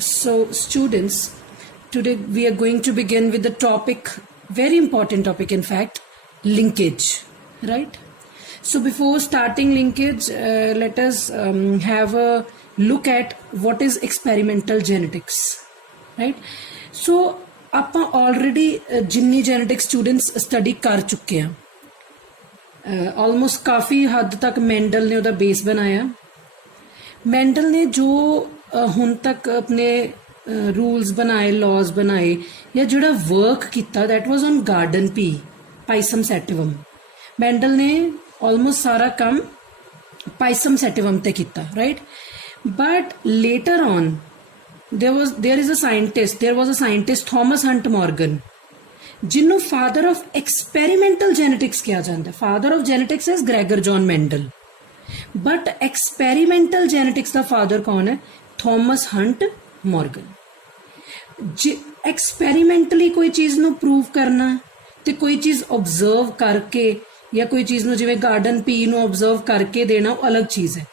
So students, today we are going to begin with the topic, very important topic in fact, linkage, right? So before starting linkage, let us have a look at what is experimental genetics, right? So ਆਪਾਂ already ਜਿੰਨੀ genetics students study ਕਰ ਚੁੱਕੇ ਹਾਂ almost ਕਾਫੀ ਹੱਦ ਤੱਕ medal ਨੇ ਉਹਦਾ base ਬਣਾਇਆ ਮੈਂਡਲ ਨੇ ਜੋ ਹੁਣ ਤੱਕ ਆਪਣੇ रूल्स बनाए लॉज बनाए या जोड़ा वर्क किया that was on garden pea Pisum sativum Mendel ने ऑलमोस्ट सारा काम पाइसम सैटिवम ते किया right but later on there was a scientist Thomas Hunt Morgan जिन्हों फादर ऑफ एक्सपेरिमेंटल जेनेटिक्स कहा जाता है father of genetics is Gregor John Mendel but experimental genetics का फादर कौन है थॉमस हंट मॉर्गन एक्सपेरीमेंटली कोई चीज़ नूं प्रूव करना ते कोई चीज़ ऑब्जर्व करके या कोई चीज़ नूं जिवें गार्डन पी नूं ऑब्जर्व करके देना अलग चीज़ है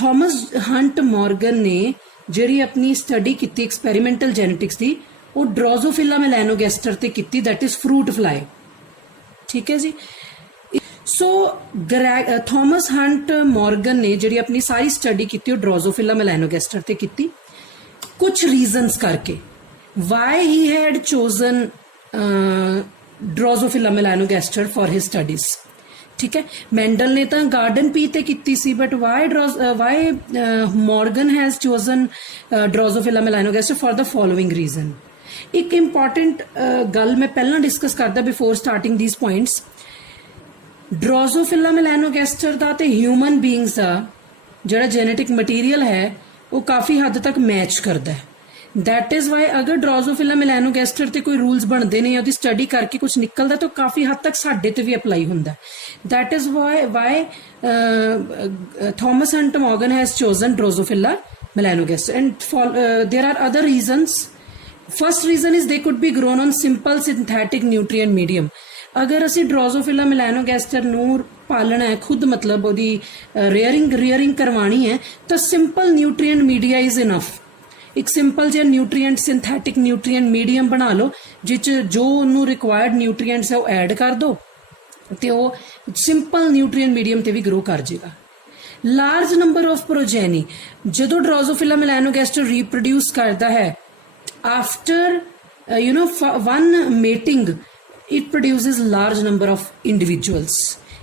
थॉमस हंट मॉर्गन ने जिहड़ी अपनी स्टडी की एक्सपेरीमेंटल जेनेटिक्स की वो ड्रोजोफिला मेलैनोगैस्टर ते कीती दैट इज फ्रूट फ्लाई ठीक है जी सो थॉमस हंट मॉर्गन ने जिहड़ी अपनी सारी स्टडी की ड्रोजोफिला मेलैनोगैस्टर ते कीती कुछ रीजनस करके why he had chosen ड्रोजोफिला melanogaster for his studies ठीक है मैंडल ने तो गार्डन पी ते कीती सी but why Morgan has chosen ड्रोजोफिला melanogaster for the following reason एक इंपॉर्टेंट गल मैं पहला डिस्कस करदा before starting these points drosophila melanogaster का तो ह्यूमन बीइंग्स का जो जेनेटिक मटीरियल है वो काफ़ी हद तक मैच करता है दैट इज़ वाई अगर ड्रोजोफिला मेलैनोगैस्टर ते कोई रूल्स बनते ने या स्टडी करके कुछ निकलता तो काफ़ी हद तक साडे ते भी अप्लाई होंदा that is why Thomas Hunt Morgan has chosen ड्रोजोफिला melanogaster and there are other reasons first reason is they could be grown on simple synthetic nutrient medium अगर असी ड्रोजोफिला मेलैनोगैस्टर नूं पालना है खुद मतलब वो रेयरिंग करवानी है तो simple nutrient media is enough एक सिंपल जो न्यूट्रिएंट सिंथेटिक न्यूट्रिएंट मीडियम बना लो जिच जो उन्होंने रिक्वायर्ड न्यूट्रिएंट्स है वो ऐड कर दो तो वो सिंपल न्यूट्रिएंट मीडियम ते भी ग्रो कर जाएगा लार्ज नंबर ऑफ प्रोजेनी जो ड्रोजोफिला मेलैनोगैस्टर रीप्रोड्यूस करता है after one mating it produces large number of individuals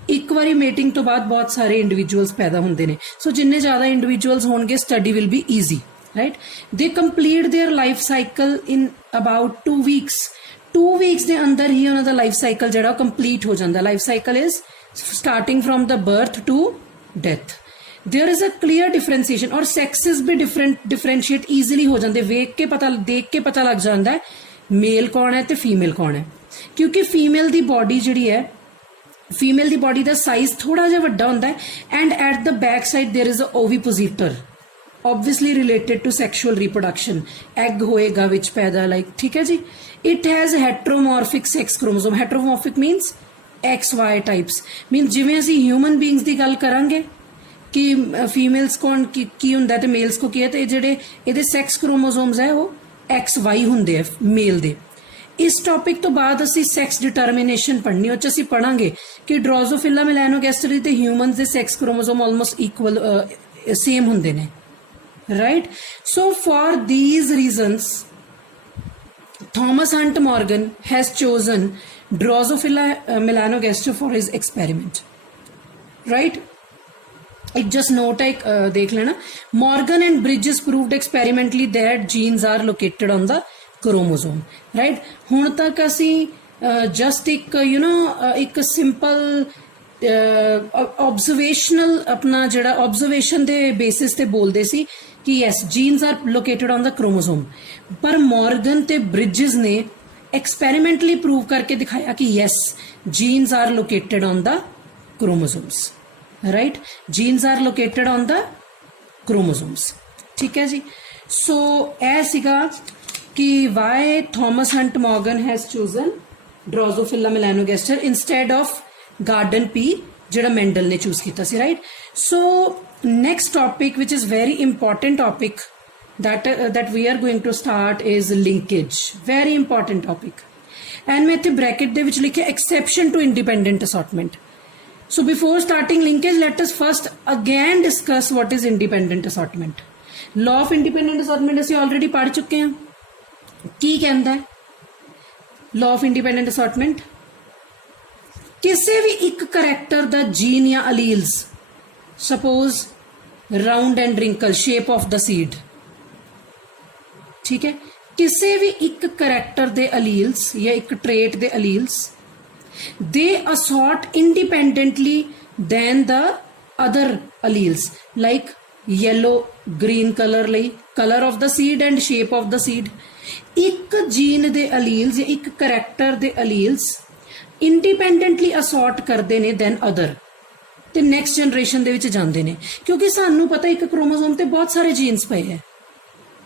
एक बारी मेटिंग तो बाद बहुत सारे इंडिविजुअल्स पैदा होंगे ने सो जिन्ने ज़्यादा इंडिविजुअल्स होंगे study will be easy right they complete their life cycle in about 2 weeks के अंदर ही उन्होंने लाइफ साइकिल जो कंप्लीट हो जाता life cycle is starting from the birth to death there is a clear differentiation और sexes भी differentiate easily हो जाते देख के पता लग जाता है मेल कौन है तो फीमेल कौन है क्योंकि फीमेल की बॉडी जी है फीमेल की बॉडी का साइज थोड़ा जिहा वड्डा होंदा है and at the back side there is a ovipositor obviously related to sexual reproduction egg होएगा विच पैदा लाइक ठीक है जी it has heteromorphic sex chromosome heteromorphic means XY types means जिवें असीं ह्यूमन बीइंग्स की गल करांगे कि फीमेल्स कौन की हुंदा ते मेल्स को की है तो जिहड़े इहदे सैक्स क्रोमोसोम्स है वो XY हुंदे है मेल दे इस टॉपिक तो बाद असी सैक्स डिटर्मिनेशन पढ़नी उच असी पढ़ांगे कि ड्रोजोफिला मेलैनोगैस्टर ते ह्यूमन्स दे sex chromosome almost equal same हुंदे ने right so for these reasons Thomas Hunt Morgan has chosen ड्रोजोफिला melanogaster for his experiment right एक जस्ट नोट है देख लेना Morgan and Bridges proved experimentally that genes are located on the chromosome right हुण तक असी just एक एक simple observational अपना जड़ा ऑब्जर्वेशन दे बेसिस ते बोलते सी कि yes genes are located on the chromosome पर मॉर्गन ते ब्रिजेस ने एक्सपेरिमेंटली प्रूव करके दिखाया कि yes genes are located on the chromosomes right genes are located on the chromosomes ठीक है जी सो ए सीगा कि why Thomas Hunt Morgan has chosen ड्रोजोफिला melanogaster instead of garden pea जिहड़ा मैंडल ने चूज किया सी right so next topic which is very important topic that we are going to start is linkage. Very important topic. And मैं इत्थे bracket ਦੇ ਵਿੱਚ लिखे exception to independent assortment. So before starting linkage, let us first again discuss what is independent assortment. Law of independent assortment ਅਸੀਂ already पढ़ चुके हैं. ਕੀ ਕਹਿੰਦਾ ਹੈ law of independent assortment? ਕਿਸੇ ਵੀ ਇੱਕ ਕਰੈਕਟਰ ਦਾ ਜੀਨ ਜਾਂ ਅਲੀਲਸ, suppose round and wrinkle shape of the seed, ठीक है, ਕਿਸੇ ਵੀ ਇੱਕ ਕਰੈਕਟਰ ਦੇ ਅਲੀਲਸ ਜਾਂ ਇੱਕ ਟ੍ਰੇਟ ਦੇ ਅਲੀਲਸ they assort independently than the other alleles, like yellow green color ਲਈ color of the seed and shape of the seed. ਇੱਕ ਜੀਨ ਦੇ ਅਲੀਲਸ ਜਾਂ ਇੱਕ ਕਰੈਕਟਰ ਦੇ ਅਲੀਲਸ ਇੰਡੀਪੈਂਡੈਂਟਲੀ ਅਸੌਰਟ ਕਰਦੇ ਨੇ ਦੈਨ ਅਦਰ, ਤੇ ਨੈਕਸਟ ਜਨਰੇਸ਼ਨ ਦੇ ਵਿੱਚ ਜਾਂਦੇ ਨੇ, ਕਿਉਂਕਿ ਸਾਨੂੰ ਪਤਾ ਇੱਕ ਕ੍ਰੋਮੋਸੋਮ ਤੇ ਬਹੁਤ ਸਾਰੇ ਜੀਨਸ ਪਏ ਹੈ,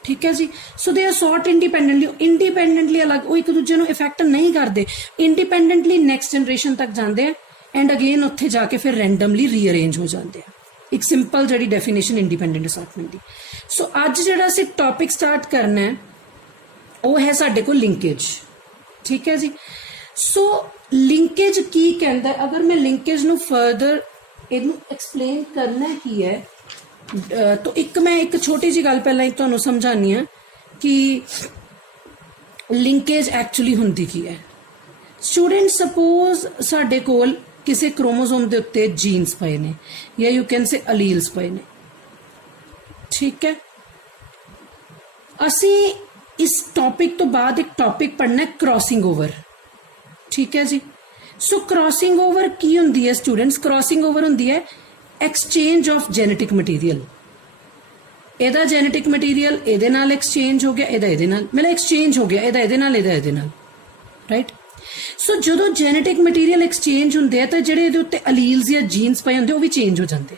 ਠੀਕ ਹੈ ਜੀ. ਸੋ ਦੇ ਅਸੌਰਟ ਇੰਡੀਪੈਂਡੈਂਟਲੀ ਅਲੱਗ, ਉਹ ਇੱਕ ਦੂਜੇ ਨੂੰ ਇਫੈਕਟ ਨਹੀਂ ਕਰਦੇ, ਇੰਡੀਪੈਂਡੈਂਟਲੀ ਨੈਕਸਟ ਜਨਰੇਸ਼ਨ ਤੱਕ ਜਾਂਦੇ ਆ ਐਂਡ ਅਗੇਨ ਉੱਥੇ ਜਾ ਕੇ ਫਿਰ ਰੈਂਡਮਲੀ ਰੀਅਰੇਂਜ ਹੋ ਜਾਂਦੇ ਆ. ਇੱਕ ਸਿੰਪਲ ਜਿਹੜੀ ਡੈਫੀਨੇਸ਼ਨ ਇੰਡੀਪੈਂਡੈਂਟ ਅਸੌਰਟਮੈਂਟ ਦੀ. ਸੋ ਅੱਜ ਜਿਹੜਾ ਅਸੀਂ ਟੌਪਿਕ ਸਟਾਰਟ ਕਰਨਾ ਹੈ ਉਹ ਹੈ ਸਾਡੇ ਕੋਲ ਲਿੰਕੇਜ, ਠੀਕ ਹੈ ਜੀ. ਸੋ ਲਿੰਕੇਜ ਕੀ ਕਹਿੰਦਾ? ਅਗਰ ਮੈਂ ਲਿੰਕੇਜ ਨੂੰ ਫਰਦਰ ਇਹਨੂੰ ਐਕਸਪਲੇਨ ਕਰਨਾ ਕੀ ਹੈ, तो एक मैं एक छोटी जी गल पहला एक तुहानू समझानी है कि लिंकेज एक्चुअली हुंदी की है. स्टूडेंट सपोज साडे कोल किसी क्रोमोसोम दे उत्ते जीन्स पए ने या यू कैन से अलील्स पए ने, ठीक है. असी इस टॉपिक तो बाद एक टॉपिक पढ़ना है क्रॉसिंग ओवर, ठीक है जी. सो क्रॉसिंग ओवर की हुंदी है स्टूडेंट्स? क्रॉसिंग ओवर हुंदी है एक्सचेंज ऑफ जेनेटिक मटीरियल. ਇਹਦਾ जेनेटिक मटीरियल ਇਹਦੇ ਨਾਲ एक्सचेंज हो गया, ਇਹਦਾ ਇਹਦੇ ਨਾਲ, मतलब एक्सचेंज हो गया, ਇਹਦਾ ਇਹਦੇ ਨਾਲ, ਇਹਦਾ ਇਹਦੇ ਨਾਲ, राइट. सो ਜਦੋਂ जेनेटिक मटीरियल एक्सचेंज ਹੁੰਦੇ ਆ ਤਾਂ ਜਿਹੜੇ ਇਹਦੇ ਉੱਤੇ ਅਲੀਲਸ ਜਾਂ ਜੀਨਸ ਪਏ ਹੁੰਦੇ ਉਹ ਵੀ ਚੇਂਜ ਹੋ ਜਾਂਦੇ ਆ.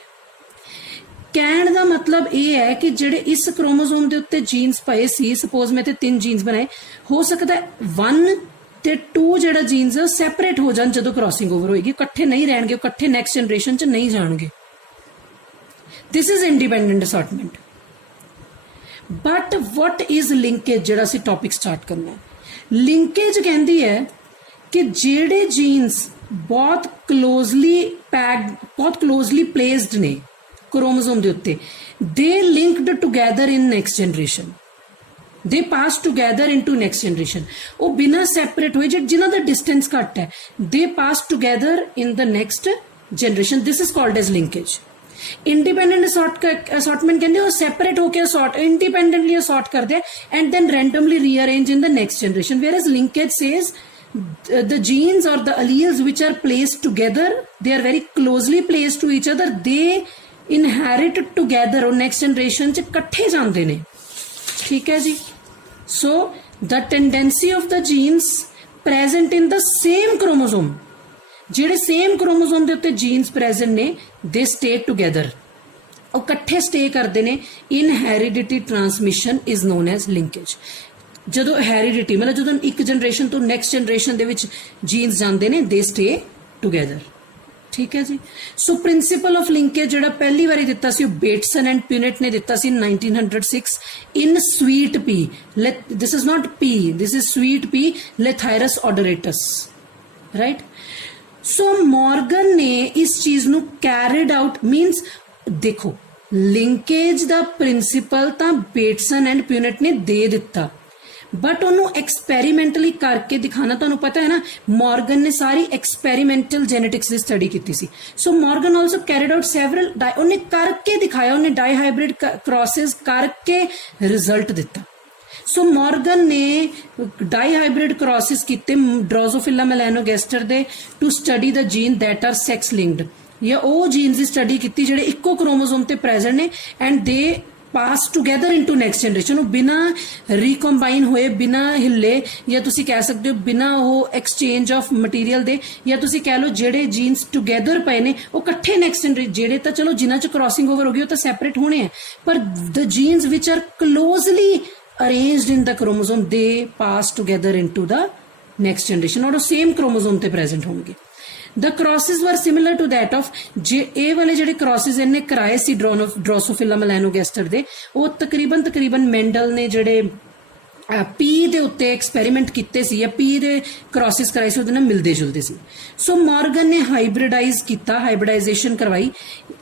ਕਹਿਣ ਦਾ ਮਤਲਬ ਇਹ ਹੈ ਕਿ ਜਿਹੜੇ ਇਸ ਕ੍ਰੋਮੋਸੋਮ ਦੇ ਉੱਤੇ ਜੀਨਸ ਪਏ ਸੀ, ਸਪੋਜ਼ ਮੈਂ ਤੇ 3 ਜੀਨਸ ਬਣਾਏ, ਹੋ ਸਕਦਾ 1 ਤੇ 2 ਜਿਹੜਾ ਜੀਨਸ ਆ ਸੈਪਰੇਟ ਹੋ ਜਾਣ ਜਦੋਂ ਕ੍ਰਾਸਿੰਗ ਓਵਰ ਹੋਏਗੀ, ਇਕੱਠੇ ਨਹੀਂ ਰਹਿਣਗੇ, ਇਕੱਠੇ ਨੈਕਸਟ ਜਨਰੇਸ਼ਨ 'ਚ ਨਹੀਂ ਜਾਣਗੇ. This is independent assortment. But what is linkage? ਜਿਹੜਾ ਅਸੀਂ ਟੌਪਿਕ ਸਟਾਰਟ ਕਰਨਾ ਹੈ, ਲਿੰਕੇਜ ਕਹਿੰਦੀ ਹੈ ਕਿ ਜਿਹੜੇ ਜੀਨਸ ਬਹੁਤ ਕਲੋਜ਼ਲੀ ਪਲੇਸਡ ਨੇ ਕ੍ਰੋਮੋਸੋਮ ਦੇ ਉੱਤੇ, ਦੇ ਲਿੰਕਡ ਟੂਗੈਦਰ ਇਨ ਨੈਕਸਟ ਜਨਰੇਸ਼ਨ, ਦੇ pass together into next generation. ਉਹ ਬਿਨਾਂ ਸੈਪਰੇਟ ਹੋਏ, ਜਿਨ੍ਹਾਂ ਦਾ ਡਿਸਟੈਂਸ ਘੱਟ ਹੈ, they pass together in the next generation. This is called as linkage. Independent assortment कहते हैं सेपरेट होकर असॉर्ट इंडिपेंडेंटली असॉर्ट करते हैं and then randomly rearrange in the next generation. Whereas linkage says the genes or the alleles which are placed together, they are very closely placed to each other, they inherit together और next generation च कट्ठे जाते हैं, ठीक है जी. So the tendency of the genes present in the same chromosome, ਜਿਹੜੇ same chromosome ਦੇ ਉੱਤੇ ਜੀਨਸ ਪ੍ਰੈਜ਼ੈਂਟ ਨੇ, ਦੇ ਸਟੇ ਟੂਗੈਦਰ, ਉਹ ਇਕੱਠੇ ਸਟੇ ਕਰਦੇ ਨੇ. In heredity transmission is known as linkage. ਜਦੋਂ ਹੈਰੀਡਿਟੀ ਮਤਲਬ ਜਦੋਂ ਇੱਕ ਜਨਰੇਸ਼ਨ ਤੋਂ ਨੈਕਸਟ ਜਨਰੇਸ਼ਨ ਦੇ ਵਿੱਚ ਜੀਨਸ ਜਾਂਦੇ ਨੇ, ਦੇ ਸਟੇ ਟੂਗੈਦਰ, ਠੀਕ ਹੈ ਜੀ. ਸੋ ਪ੍ਰਿੰਸੀਪਲ ਆਫ ਲਿੰਕੇਜ ਜਿਹੜਾ ਪਹਿਲੀ ਵਾਰੀ ਦਿੱਤਾ ਸੀ ਉਹ ਬੇਟਸਨ ਐਂਡ ਪਿਊਨਟ ਨੇ ਦਿੱਤਾ ਸੀ 1906 in sweet pea. This is not pea, this is sweet pea, Lathyrus odoratus, right. So Morgan ने इस चीज ਨੂੰ कैरिड आउट, मीनस देखो लिंकेज ਦਾ प्रिंसिपल ਤਾਂ ਬੇਟਸਨ ਐਂਡ ਪਿਊਨਟ ਨੇ ਦੇ ਦਿੱਤਾ, बट ਉਹਨੂੰ ਐਕਸਪੈਰੀਮੈਂਟਲੀ ਕਰਕੇ ਦਿਖਾਣਾ. ਤੁਹਾਨੂੰ ਪਤਾ ਹੈ ਨਾ, ਮॉर्गन ਨੇ ਸਾਰੀ ਐਕਸਪੈਰੀਮੈਂਟਲ ਜੈਨੇਟਿਕਸ ਦੀ ਸਟੱਡੀ ਕੀਤੀ ਸੀ. ਸੋ ਮॉर्गन ਆਲਸੋ ਕੈਰੀਡ ਆਊਟ ਸੈਵਰਲ, ਉਹਨੇ ਕਰਕੇ ਦਿਖਾਇਆ, ਉਹਨੇ ਡਾਈ ਹਾਈਬ੍ਰਿਡ ਕ੍ਰੋਸਿਸ ਕਰਕੇ ਰਿਜ਼ਲਟ ਦਿੱਤਾ. सो मॉर्गन ने डाई हाइब्रिड क्रॉसिस किए ड्रोसोफिला मेलानोगैस्टर दे to study the gene that are sex linked, या वो जीन्स की स्टडी की जिहड़े इक्को क्रोमोसोम ते प्रेजेंट ने and they pass together into next generation. बिना रिकंबाइन होए, बिना हिले, या तुसी कह सकते हो बिना वो एक्सचेंज ऑफ मटीरियल दे, या तुसी कह लो जेडे जीन्स टूगैदर पे ने वो कट्ठे नैक्सट जनरेशन, जेडे तो चलो जिन्हां च क्रॉसिंग ओवर हो गई वो तो सैपरेट होने हैं, पर the genes which are closely arranged in the chromosome, they pass together into the next generation और same chromosome ते present होंगे. The crosses were similar to that of जे ए वाले ਜਿਹੜੇ क्रॉसिस ਇਹਨੇ ਕਰਾਏ ਸੀ ਡਰੋਸੋਫਿਲਾ ਮੈਲਾਨੋਗੈਸਟਰ ਦੇ ਉਹ ਤਕਰੀਬਨ ਮੈਂਡਲ ਨੇ ਜਿਹੜੇ ਪੀ ਦੇ ਉੱਤੇ ਐਕਸਪੈਰੀਮੈਂਟ ਕੀਤੇ ਸੀ ਜਾਂ ਪੀ ਦੇ ਕ੍ਰੋਸਿਸ ਕਰਾਏ ਸੀ ਉਹਦੇ ਨਾਲ ਮਿਲਦੇ ਜੁਲਦੇ ਸੀ ਸੋ ਮਾਰਗਨ ਨੇ ਹਾਈਬ੍ਰਿਡਾਈਜੇਸ਼ਨ ਕਰਵਾਈ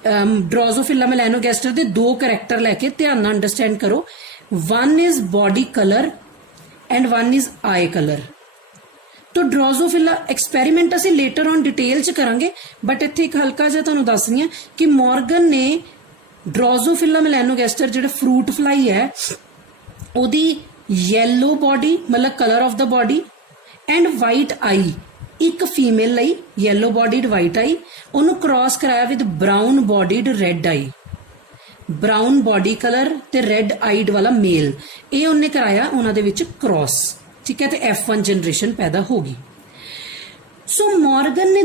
ਡਰੋਸੋਫਿਲਾ ਮੈਲਾਨੋਗੈਸਟਰ ਦੇ ਦੋ ਕਰੈਕਟਰ ਲੈ ਕੇ ਧਿਆਨ ਨਾਲ ਅੰਡਰਸਟੈਂਡ ਕਰੋ one is body color and one is eye color तो ड्रोसोफिला एक्सपेरिमेंट ਅਸੀਂ लेटर on डिटेल ਚ ਕਰਾਂਗੇ बट ਇੱਥੇ ਇੱਕ ਹਲਕਾ ਜਿਹਾ ਤੁਹਾਨੂੰ ਦੱਸ ਰਹੀ ਹਾਂ ਕਿ ਮਾਰਗਨ ਨੇ ਡਰੋਸੋਫਿਲਾ ਮੈਲਾਨੋਗੈਸਟਰ ਜਿਹੜਾ ਫਰੂਟ ਫਲਾਈ ਹੈ ਉਹਦੀ yellow body मतलब color of the body and white eye ਇੱਕ ਫੀਮੇਲ ਲਈ yellow bodied white eye ਉਹਨੂੰ ਕ੍ਰਾਸ ਕਰਾਇਆ with brown bodied red eye brown body colour ਤੇ ਰੈੱਡ ਆਈਡ ਵਾਲਾ ਮੇਲ ਇਹ ਉਹਨੇ ਕਰਾਇਆ ਉਹਨਾਂ ਦੇ ਵਿੱਚ ਕ੍ਰਾਸ ਠੀਕ ਹੈ ਤੇ F1 ਜਨਰੇਸ਼ਨ ਪੈਦਾ ਹੋ ਗਈ ਸੋ ਮਾਰਗਨ ਨੇ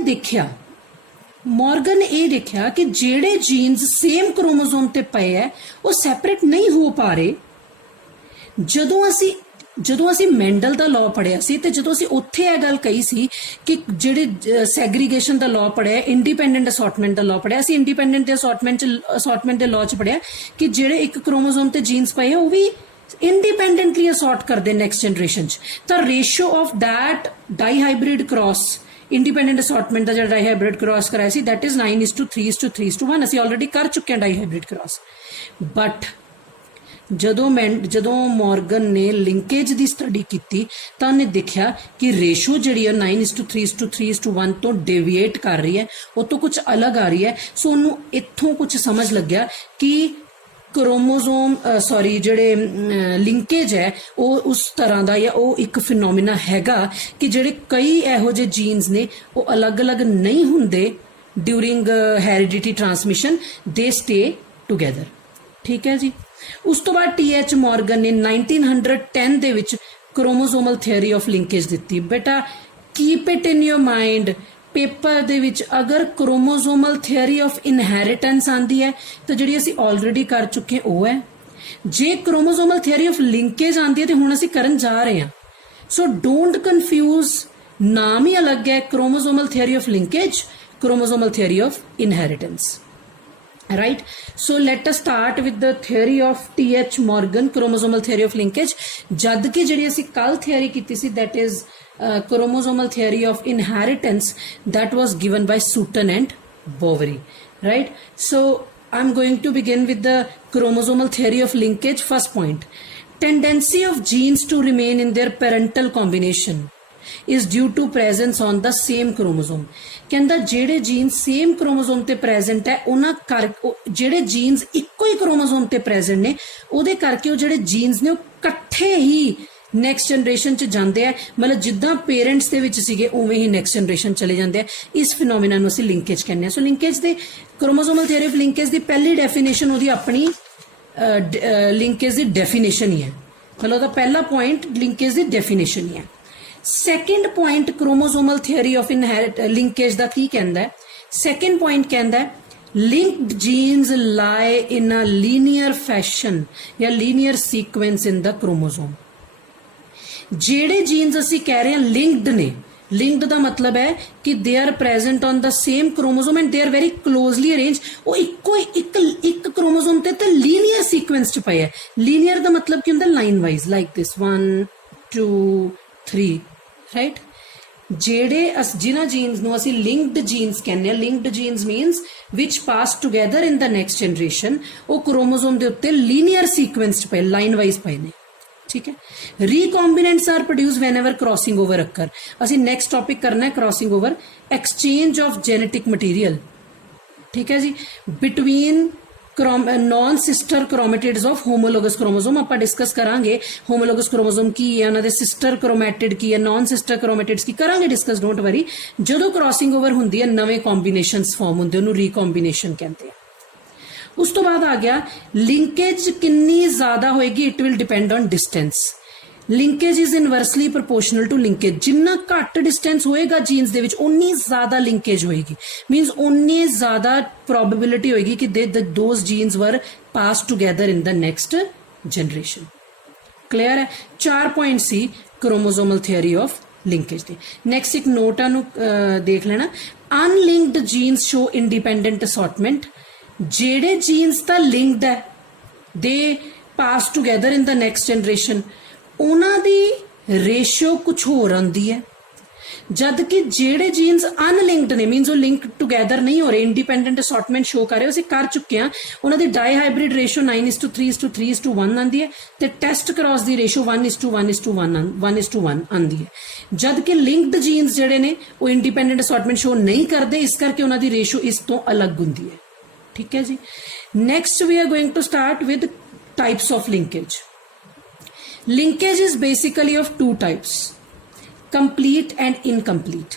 ਦੇਖਿਆ ਕਿ ਜਿਹੜੇ ਜੀਨਸ ਸੇਮ ਕ੍ਰੋਮੋਸੋਮ ਤੇ ਪਏ ਹੈ ਉਹ ਸੈਪਰੇਟ ਨਹੀਂ ਹੋ ਪਾ ਰਹੇ ਜਦੋਂ ਅਸੀਂ ਮੈਂਡਲ ਦਾ ਲਾਅ ਪੜਿਆ ਸੀ ਤੇ ਜਦੋਂ ਅਸੀਂ ਉੱਥੇ ਇਹ ਗੱਲ ਕਹੀ ਸੀ ਕਿ ਜਿਹੜੇ ਸੈਗਰੀਗੇਸ਼ਨ ਦਾ ਲਾਅ ਪੜਿਆ ਇੰਡੀਪੈਂਡੈਂਟ ਅਸੌਰਟਮੈਂਟ ਦਾ ਲਾਅ ਪੜਿਆ ਅਸੀਂ ਇੰਡੀਪੈਂਡੈਂਟ ਦੇ ਅਸੌਰਟਮੈਂਟ ਦੇ ਲਾਅ 'ਚ ਪੜਿਆ ਕਿ ਜਿਹੜੇ ਇੱਕ ਕ੍ਰੋਮੋਸੋਮ ਤੇ ਜੀਨਸ ਪਏ ਉਹ ਵੀ ਇੰਡੀਪੈਂਡੈਂਟਲੀ ਅਸੌਰਟ ਕਰਦੇ ਨੈਕਸਟ ਜਨਰੇਸ਼ਨ 'ਚ ਤਾਂ ratio of that dihybrid cross independent assortment ਦਾ ਜਿਹੜਾ ਡਾਈਹਾਈਬ੍ਰਿਡ ਕ੍ਰਾਸ ਕਰਾਇਆ ਸੀ ਦੈਟ ਇਜ਼ 9:3:3:1 ਅਸੀਂ ਆਲਰੇਡੀ ਕਰ ਚੁੱਕੇ ਹਾਂ ਡਾਈਹਾਈਬ੍ਰਿਡ ਕ੍ਰਾਸ ਬਟ ਜਦੋਂ ਮਾਰਗਨ ਨੇ ਲਿੰਕੇਜ ਦੀ ਸਟੱਡੀ ਕੀਤੀ ਤਾਂ ਉਹਨੇ ਦੇਖਿਆ ਕਿ ਰੇਸ਼ੋ ਜਿਹੜੀ ਹੈ 9:3:3:1 ਤੋਂ ਡੇਵੀਏਟ ਕਰ ਰਹੀ ਹੈ ਉਹ ਤੋਂ ਕੁਝ ਅਲੱਗ ਆ ਰਹੀ ਹੈ ਸੋ ਉਹਨੂੰ ਇੱਥੋਂ ਕੁਝ ਸਮਝ ਲੱਗਿਆ ਕਿ ਕ੍ਰੋਮੋਸੋਮ ਜਿਹੜੇ ਲਿੰਕੇਜ ਹੈ ਉਹ ਉਸ ਤਰ੍ਹਾਂ ਦਾ ਜਾਂ ਉਹ ਇੱਕ ਫਿਨੋਮੀਨਾ ਹੈਗਾ ਕਿ ਜਿਹੜੇ ਕਈ ਇਹੋ ਜਿਹੇ ਜੀਨਸ ਨੇ ਉਹ ਅਲੱਗ-ਅਲੱਗ ਨਹੀਂ ਹੁੰਦੇ ਡਿਊਰਿੰਗ ਹੈਰੀਡਿਟੀ ਟ੍ਰਾਂਸਮਿਸ਼ਨ ਦੇ ਸਟੇ ਟੂਗੇਦਰ ਠੀਕ ਹੈ ਜੀ ਉਸ ਤੋਂ ਬਾਅਦ TH ਮਾਰਗਨ ਨੇ 1910 ਦੇ ਵਿੱਚ ਕ੍ਰੋਮੋਸੋਮਲ ਥਿਊਰੀ ਆਫ ਲਿੰਕੇਜ ਦਿੱਤੀ ਬੇਟਾ keep it in your mind paper ਦੇ ਵਿੱਚ ਅਗਰ ਕ੍ਰੋਮੋਸੋਮਲ ਥਿਊਰੀ ਆਫ ਇਨਹੈਰੀਟੈਂਸ ਆਂਦੀ ਹੈ ਤਾਂ ਜਿਹੜੀ ਅਸੀਂ ਆਲਰੇਡੀ ਕਰ ਚੁੱਕੇ ਉਹ ਹੈ ਜੇ ਕ੍ਰੋਮੋਸੋਮਲ ਥਿਊਰੀ ਆਫ ਲਿੰਕੇਜ ਆਂਦੀ ਹੈ ਤੇ ਹੁਣ ਅਸੀਂ ਕਰਨ ਜਾ ਰਹੇ ਹਾਂ ਸੋ ਡੋਂਟ ਕਨਫਿਊਜ਼ ਨਾਮ ਹੀ ਅਲੱਗ ਹੈ chromosomal theory of linkage chromosomal theory of inheritance right so let us start with the theory of TH Morgan chromosomal theory of linkage ਜਦ ਕਿ ਜਿਹੜੀ ਅਸੀਂ ਕੱਲ theory ਕੀਤੀ ਸੀ that is chromosomal theory of inheritance that was given by Sutton and Boveri right so I'm going to begin with the chromosomal theory of linkage first point tendency of genes to remain in their parental combination is due to presence on the same chromosome ਕਹਿੰਦਾ ਜਿਹੜੇ jean same chromosome ਤੇ present ਹੈ ਉਹਨਾਂ ਕਰ ਜਿਹੜੇ jeans ਇੱਕੋ ਹੀ chromosome ਤੇ present ਨੇ ਉਹਦੇ ਕਰਕੇ ਉਹ ਜਿਹੜੇ ਜੀਨਸ ਨੇ ਉਹ ਇਕੱਠੇ ਹੀ ਨੈਕਸਟ ਜਨਰੇਸ਼ਨ ਚ ਜਾਂਦੇ ਆ ਮਤਲਬ ਜਿੱਦਾਂ ਪੇਰੈਂਟਸ ਦੇ ਵਿੱਚ ਸੀਗੇ ਉਵੇਂ ਹੀ ਨੈਕਸਟ ਜਨਰੇਸ਼ਨ ਚਲੇ ਜਾਂਦੇ ਆ ਇਸ ਫਿਨੋਮੀਨਾ ਨੂੰ ਅਸੀਂ ਲਿੰਕੇਜ ਕਹਿੰਦੇ ਆ ਸੋ ਲਿੰਕੇਜ ਦੇ ਕ੍ਰੋਮੋਸੋਮਲ ਥਿਊਰੀ ਆਫ ਲਿੰਕੇਜ ਦੀ ਪਹਿਲੀ ਡੈਫੀਨੇਸ਼ਨ ਉਹਦੀ ਆਪਣੀ ਲਿੰਕੇਜ ਦੀ ਡੈਫੀਨੇਸ਼ਨ ਹੀ ਹੈ ਮਤਲਬ ਉਹਦਾ ਪਹਿਲਾ ਪੁਆਇੰਟ ਲਿੰਕੇਜ ਦੀ ਡੈਫੀਨੇਸ਼ਨ ਹੀ ਹੈ second point chromosomal theory of linkage ਦਾ ਕੀ ਕਹਿੰਦਾ ਹੈ second point ਕਹਿੰਦਾ ਹੈ linked genes lie in a linear fashion ਜਾਂ linear sequence in the chromosome ਜਿਹੜੇ genes ਅਸੀਂ ਕਹਿ ਰਹੇ ਹਾਂ linked ਨੇ linked ਦਾ ਮਤਲਬ ਹੈ ਕਿ they are present on the same chromosome and they are very closely arranged ਉਹ ਇੱਕ chromosome ਤੇ linear sequence ਚ ਪਏ ਹੈ linear ਦਾ ਮਤਲਬ ਕੀ ਹੁੰਦਾ line wise like this 1 2 3 right ਜਿਨ੍ਹਾਂ genes ਨੂੰ ਅਸੀਂ linked genes ਕਹਿੰਦੇ ਆ linked genes means which pass together in the next generation ਉਹ chromosome ਦੇ ਉੱਤੇ linear sequence ਚ ਪਏ line wise ਪਏ ਨੇ ਠੀਕ ਹੈ recombinants are produced whenever crossing over occur ਅਸੀਂ next topic ਕਰਨਾ ਹੈ crossing over exchange of genetic material ਠੀਕ ਹੈ ਜੀ between non-sister chromatids of homologous chromosome ਆਪਾਂ ਡਿਸਕਸ ਕਰਾਂਗੇ homologous chromosome ਕੀ ਹੈ ਉਹਨਾਂ ਦੇ sister chromatid ਕੀ ਹੈ non-sister chromatids ਕੀ ਕਰਾਂਗੇ ਡਿਸਕਸ ਡੋਂਟ ਵਰੀ ਜਦੋਂ crossing over ਹੁੰਦੀ ਹੈ ਨਵੇਂ combinations ਫਾਰਮ ਹੁੰਦੇ ਉਹਨੂੰ recombination ਕਹਿੰਦੇ ਆ ਉਸ ਤੋਂ ਬਾਅਦ ਆ ਗਿਆ ਲਿੰਕੇਜ ਕਿੰਨੀ ਜ਼ਿਆਦਾ ਹੋਏਗੀ it will depend on distance linkage is inversely proportional to linkage ਜਿੰਨਾ ਘੱਟ ਡਿਸਟੈਂਸ ਹੋਏਗਾ ਜੀਨਸ ਦੇ ਵਿੱਚ ਉਨੀ ਜ਼ਿਆਦਾ ਲਿੰਕੇਜ ਹੋਏਗੀ ਮੀਨਸ ਉਨੀ ਜ਼ਿਆਦਾ ਪ੍ਰੋਬੇਬਿਲਿਟੀ ਹੋਏਗੀ ਕਿ those genes were pass together in the next generation clear ਹੈ 4 ਪੁਆਇੰਟ ਸੀ ਕ੍ਰੋਮੋਸੋਮਲ ਥਿਓਰੀ ਆਫ ਲਿੰਕੇਜ ਦੇ। ਨੈਕਸਟ ਇੱਕ ਨੋਟ ਨੂੰ ਦੇਖ ਲੈਣਾ, unlinked genes show independent assortment. ਜਿਹੜੇ ਜੀਨਸ ਤਾਂ ਲਿੰਕਡ ਹੈ, they pass together in the next generation, ਉਹਨਾਂ ਦੀ ਰੇਸ਼ੋ ਕੁਝ ਹੋਰ ਆਉਂਦੀ ਹੈ, ਜਦ ਕਿ ਜਿਹੜੇ ਜੀਨਸ ਅਨਲਿੰਕਡ ਨੇ, ਮੀਨਸ ਉਹ ਲਿੰਕ ਟੂਗੈਦਰ ਨਹੀਂ ਹੋ ਰਹੇ, ਇੰਡੀਪੈਂਡੈਂਟ ਅਸੋਰਟਮੈਂਟ ਸ਼ੋ ਕਰ ਰਹੇ, ਅਸੀਂ ਕਰ ਚੁੱਕੇ ਹਾਂ, ਉਹਨਾਂ ਦੀ ਡਾਈ ਹਾਈਬ੍ਰਿਡ ਰੇਸ਼ੋ 9:3:3:1 ਆਉਂਦੀ ਹੈ ਤੇ ਟੈਸਟ ਕ੍ਰਾਸ ਦੀ ਰੇਸ਼ੋ 1:1:1 ਆਉਂਦੀ ਹੈ। ਜਦ ਕਿ ਲਿੰਕਡ ਜੀਨਸ ਜਿਹੜੇ ਨੇ ਉਹ ਇੰਡੀਪੈਂਡੈਂਟ ਅਸੋਰਟਮੈਂਟ ਸ਼ੋ ਨਹੀਂ ਕਰਦੇ, ਇਸ ਕਰਕੇ ਉਹਨਾਂ ਦੀ ਰੇਸ਼ੋ ਇਸ ਤੋਂ ਅਲੱਗ ਹੁੰਦੀ ਹੈ। ਠੀਕ ਹੈ ਜੀ। Next we are going to start with types of linkage. Linkage is basically of two types, complete and incomplete.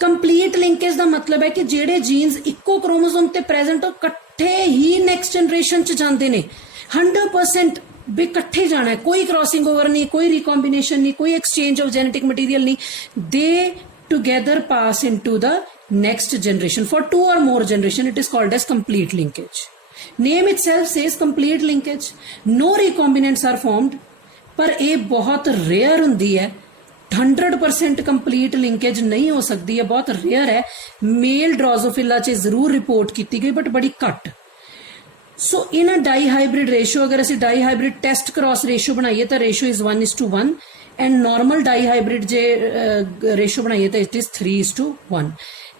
Complete linkage ਦਾ ਮਤਲਬ ਹੈ ਕਿ ਜਿਹੜੇ ਜੀਨਸ ਇੱਕੋ ਕ੍ਰੋਮੋਸੋਮ ਤੇ ਪ੍ਰੈਜ਼ੈਂਟ ਹੋ, ਇਕੱਠੇ ਹੀ ਨੈਕਸਟ ਜਨਰੇਸ਼ਨ ਚ ਜਾਂਦੇ ਨੇ, 100% ਵੀ ਇਕੱਠੇ ਜਾਣਾ ਹੈ, ਕੋਈ ਕ੍ਰਾਸਿੰਗ ਓਵਰ ਨਹੀਂ, ਕੋਈ ਰੀਕੰਬੀਨੇਸ਼ਨ ਨਹੀਂ, ਕੋਈ ਐਕਸਚੇਂਜ ਆਫ ਜੈਨੇਟਿਕ ਮਟੀਰੀਅਲ ਨਹੀਂ, ਦੇ together pass into the next generation for 2 or more generation. It is called as complete linkage. Name itself says complete linkage. No recombinants are formed, पर ये बहुत rare हुंदी है, 100% complete linkage नहीं हो सकती है, बहुत rare है। मेल ड्रोसोफिला च जरूर रिपोर्ट की गई बट बड़ी घट। So in dihybrid ratio, अगर असी dihybrid test cross ratio बनाइए तो ratio is 1:1 and normal dihybrid जे रेशो बनाइए तो इट इज 3:1।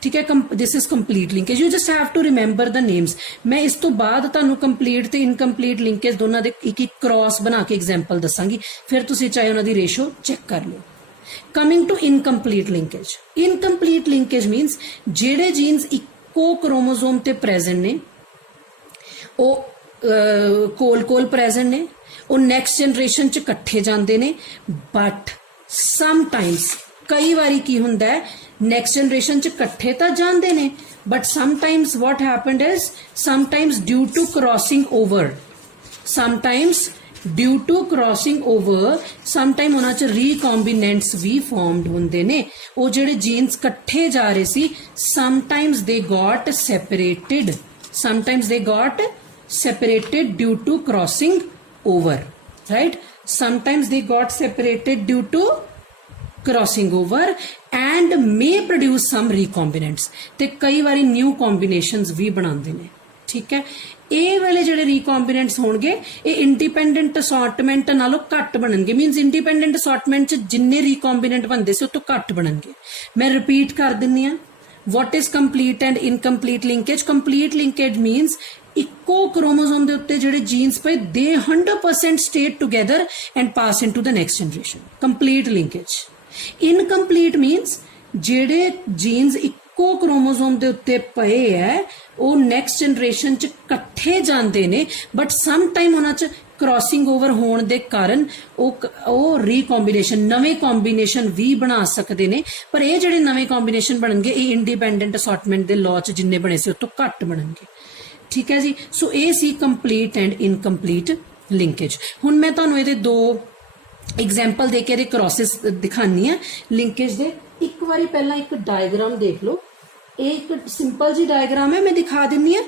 ठीक है, this is complete linkage. You just have to remember the names. मैं इस तो बाद तुहानू कंप्लीट ते इनकंप्लीट लिंकेज दोनों दे एक एक क्रॉस बना के एग्जाम्पल दसांगी, फिर तुसी चाहे उन्हां दी रेशो चेक कर लो। Coming to incomplete linkage. Incomplete linkage means जेड़े जीन्स इक्को क्रोमोसोम ते प्रेजेंट ने, ओ कोल प्रेजेंट ने, वो नैक्सट जनरेशन च कट्ठे जांदे ने, बट समटाइम्स कई बारी की हुंदा है नैक्सट जनरेशन च कट्ठे तां जांदे ने, but sometimes what happened is sometimes due to crossing over, sometimes due to crossing over, sometime उन्हां च रीकॉम्बिनेंट्स भी फॉर्मड हुंदे ने। वो जेड़े जीन्स कट्ठे जा रहे सी, sometimes they got separated, sometimes they got separated due to crossing over, right? Sometimes they got separated due to crossing over and may produce some recombinants, ਤੇ ਕਈ ਵਾਰੀ new combinations ਵੀ ਬਣਾਉਂਦੇ ਨੇ। ਠੀਕ ਹੈ, ਇਹ ਵਾਲੇ ਜਿਹੜੇ recombinants ਹੋਣਗੇ ਇਹ independent assortment ਨਾਲੋਂ ਘੱਟ ਬਣਨਗੇ, ਮੀਨਸ independent assortment ਚ ਜਿੰਨੇ recombinant ਬਣਦੇ ਸੀ ਉਹ ਤੋਂ ਘੱਟ ਬਣਨਗੇ। ਮੈਂ ਰਿਪੀਟ ਕਰ ਦਿੰਨੀ ਆ, what is complete and incomplete linkage? Complete linkage means ਇੱਕੋ क्रोमोसोम ਦੇ ਉੱਤੇ ਜਿਹੜੇ जीन्स ਪਏ they 100% stay together and pass into the next generation. Complete linkage. Incomplete means ਜਿਹੜੇ जीन्स ਇੱਕੋ क्रोमोसोम ਦੇ ਉੱਤੇ ਪਏ ਹੈ ਉਹ next generation ਚ ਇਕੱਠੇ ਜਾਂਦੇ ਨੇ, but sometime ਉਹਨਾਂ ਚ क्रॉसिंग ओवर होने के कारण वो रीकॉम्बिनेशन नवे कॉम्बिनेशन भी बना सकते हैं, पर ये जिहड़े नवे कॉम्बिनेशन बनणगे ये इंडिपेंडेंट असॉर्टमेंट के लॉ च जिन्ने बने से उस तो घट बनणगे। ठीक है जी। सो ये सी कंप्लीट एंड इनकंप्लीट लिंकेज। हुण मैं तुहानूं इहदे दो एग्जाम्पल दे के इहदे क्रॉसिस दिखानी है लिंकेज दे। एक बारी पहला एक डायग्राम देख लो, एक सिंपल जी डायग्राम है, मैं दिखा दिंदी है,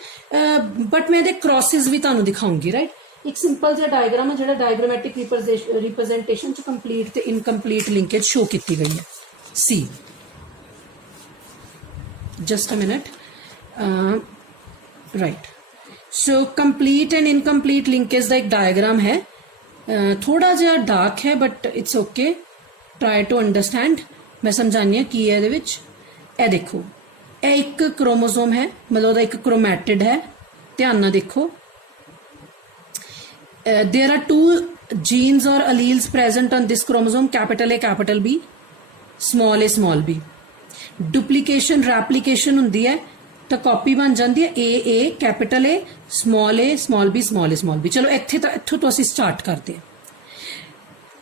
बट मैं इहदे क्रॉसिस भी तुहानूं दिखाऊंगी। राइट, एक सिंपल जिहा डायग्राम है जिहड़ा डायग्रामेटिक रिप्रेजेंटेशन च कंप्लीट ते इनकंप्लीट लिंकेज शो की गई है। See just a minute, right. So complete and incomplete linkage का एक डायग्राम है, थोड़ा जिहा डार्क है but it's okay, try to understand. मैं समझानी है की है इहदे विच। ए देखो, ए एक क्रोमोसोम है, मतलब एक क्रोमैटिड है, ध्यान नाल देखो। There are two genes or alleles present on this chromosome, capital A, capital B, small a, small b. Duplication, replication हुंदी है तो कॉपी बन जाती है A, capital A, small b, small b। चलो इत्थों तो असीं स्टार्ट करते हैं।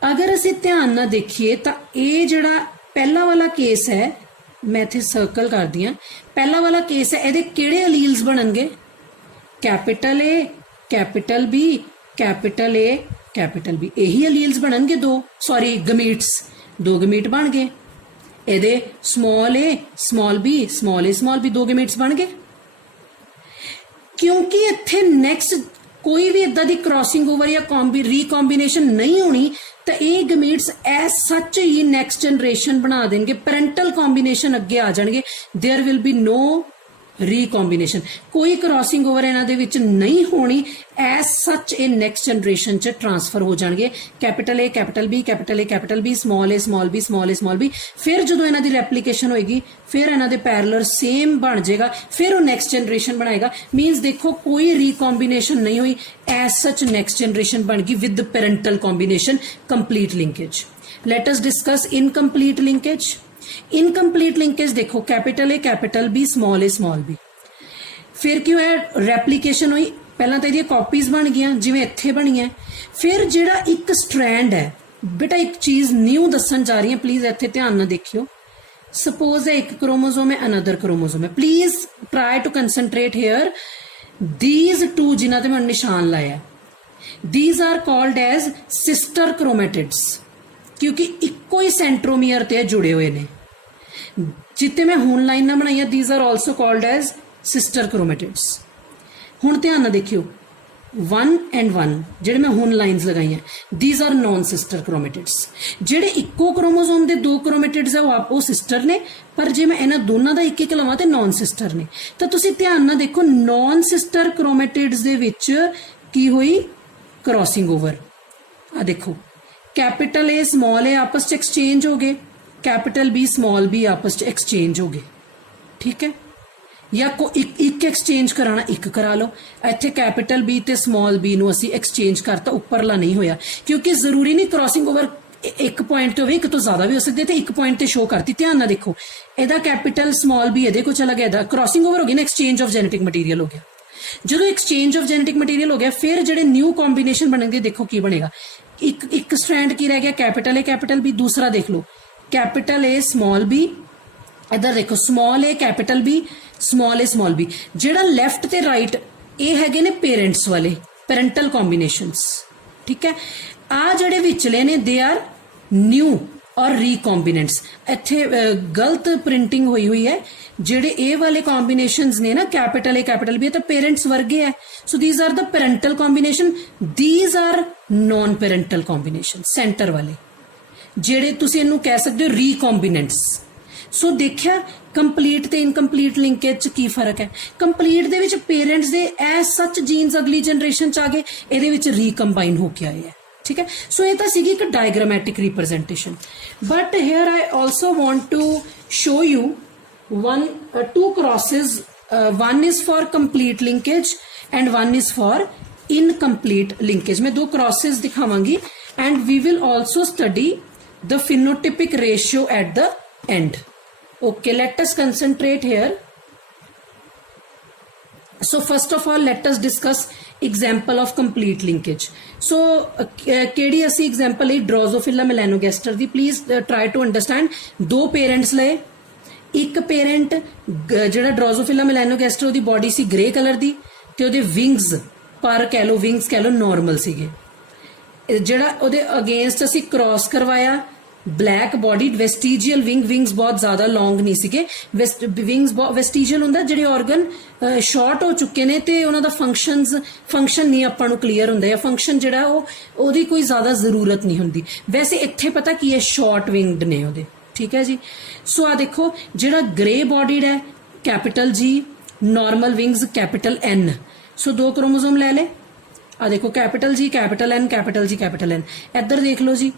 अगर असीं ध्यान नाल देखिए तो ये जिहड़ा पहला वाला केस है, मैं इत्थे सर्कल कर दी हां, पहला वाला केस है, इहदे किहड़े अलील्स बनणगे? Capital A, capital B, capital A, capital B, यही अलील्स बनणगे दो, सॉरी गमीट्स, दो गमीट बन गए। ਇਹਦੇ स्मॉल ए, स्मॉल बी, स्मॉल ए, स्मॉल बी, दो गमीट्स बन गए। क्योंकि इत्थे नैक्सट कोई भी इदां दी क्रॉसिंग ओवर या रीकॉम्बिनेशन नहीं होनी तो ये गमीट्स एज सच ही नैक्सट जनरेशन बना देंगे, पेरेंटल कॉम्बिनेशन अगे आ जाएंगे, there will be no recombination, कोई क्रॉसिंग ओवर इन्हां दे विच नहीं होनी, एज सच ये नैक्सट जनरेशन च ट्रांसफर हो जाएंगे। Capital A capital B capital A capital B small A small B small A small B, फिर जो इन्हां दी रेप्लीकेशन होएगी फिर इन्हां दे पैरेलल सेम बन जाएगा, फिर वो नैक्सट जनरेशन बनाएगा। मीनस देखो कोई रीकॉम्बिनेशन नहीं हुई, एज सच नैक्सट जनरेशन बन गई with parental combination, complete linkage. Let us discuss incomplete linkage. Incomplete linkage देखो capital A capital B small B, फिर क्यों है रेप्लीकेशन हुई, पहला तो ये कॉपीज बन गई जिवें इत्थे बनी है, फिर जिहड़ा एक स्ट्रैंड है, बेटा एक चीज न्यू दसन जा रही है, प्लीज इत्थे ध्यान ना देखियो। सपोज है एक क्रोमोसोम है अनदर क्रोमोसोम है, please try to concentrate here. These two जिन्हां ते मैं निशान लाया, these are called as sister chromatids, क्योंकि इक्को ही सेंट्रोमीयर ते जुड़े हुए ने। जिते मैं हुण लाइनां बनाई, these are also called as sister chromatids. हुण ध्यान ना देखियो, 1 and 1 जेडे मैं हुण लाइन्स लगाई हैं, these are non sister chromatids. जेडे इक्को क्रोमोसोम दे 2 क्रोमेटिड्स है वो सिस्टर ने, पर जे मैं इन्हां दोनों दा एक लवां ते नॉन सिस्टर ने। तो तुसीं ध्यान ना देखो, नॉन सिस्टर क्रोमेटिड्स दे विच की हुई क्रॉसिंग ओवर। आ देखो कैपिटल ए स्मॉल ए आपस च एक्सचेंज हो गए, कैपिटल बी स्मॉल बी आपस च एक्सचेंज हो गए, ठीक है। या को एक एक्सचेंज कराना एक करा लो, इत्थे कैपिटल बी ते स्मॉल बी नूं असीं एक्सचेंज करता, उपरला नहीं होया, क्योंकि जरूरी नहीं क्रॉसिंग ओवर एक पॉइंट ते होवे, एक तो ज्यादा भी हो सकती है, तो एक पॉइंट ते शो करती। ध्यान ना देखो, इहदा कैपिटल स्मॉल बी इहदे को चला गया, इहदा क्रॉसिंग ओवर हो गई ना, एक्सचेंज ऑफ जेनेटिक मटीरियल हो गया। जो एक्सचेंज ऑफ जेनेटिक मटीरियल हो गया, फिर जिहड़े न्यू कॉम्बीनेशन बनेंगे, देखो की बनेगा, एक स्ट्रैंड की रह गया कैपिटल ए कैपिटल बी, दूसरा देख लो कैपिटल ए स्मॉल बी, इधर देखो स्मॉल ए कैपिटल बी स्मॉल बी। जेड़ा लैफ्ट ते राइट ये हैगे ने पेरेंट्स वाले पेरेंटल कॉम्बिनेशंस, ठीक है। आ जेड़े विचले ने दे आर न्यू और रीकॉम्बिनेंट्स। इत्थे गलत प्रिंटिंग हुई है, जेड़े ए वाले कॉम्बिनेशंस ने ना कैपिटल ए कैपिटल बी तो पेरेंट्स वर्गे है, so these are the parental combination, these are non parental combination. Centre वाले जेड़े तुसीं इहनूं कह सकते हो रीकॉम्बिनेंट्स। सो देखिया कंप्लीट ते इनकंप्लीट लिंकेज च की फर्क है। कंप्लीट दे विच पेरेंट्स दे एज सच जीन्स अगली जनरेशन च आ गए, इहदे विच रीकंबाइन होके आए है, ठीक है। सो ये तो सीगी एक diagrammatic representation, but here I also want to show you two crosses. One is for complete linkage and one is for incomplete linkage. मैं 2 crosses दिखावांगी and we will also study the phenotypic ratio at the end. Okay, let us concentrate here. So first of all, let us discuss example of complete linkage. So केड़ी असी example है Drosophila melanogaster the. Please try to understand. 2 parents लए, एक parent ਜਿਹੜਾ ड्रोजोफिला मेलानोगैस्टर ਉਹਦੀ body ਸੀ grey colour ਦੀ ਤੇ ਉਹਦੇ wings ਪਰ ਕਹਿ ਲੋ ਵਿੰਗਸ ਕਹਿ ਲੋ ਨਾਰਮਲ ਸੀਗੇ। ਜਿਹੜਾ ਉਹਦੇ ਅਗੇਂਸਟ ਅਸੀਂ ਕ੍ਰਾਸ ਕਰਵਾਇਆ ब्लैक बॉडी वेस्टिजियल विंग्स बहुत ज्यादा लॉन्ग नहीं सीगे। विंग्स वेस्टिजियल हुंदा ਜਿਹੜੇ ऑर्गन शॉर्ट हो चुके ने ते उन्हां दा फंक्शन नहीं आपां नूं क्लीयर हुंदा, या फंक्शन ਜਿਹੜਾ ਉਹਦੀ कोई ज्यादा जरूरत नहीं हुंदी। वैसे इत्थे पता की है शॉर्ट विंग्ड ने ਉਹਦੇ, ठीक है जी। सो आ देखो ਜਿਹੜਾ ग्रे बॉडीड है capital G, normal wings capital N. So 2 chromosome ले ले, आ देखो capital G capital N capital G capital N. इधर देख लो जी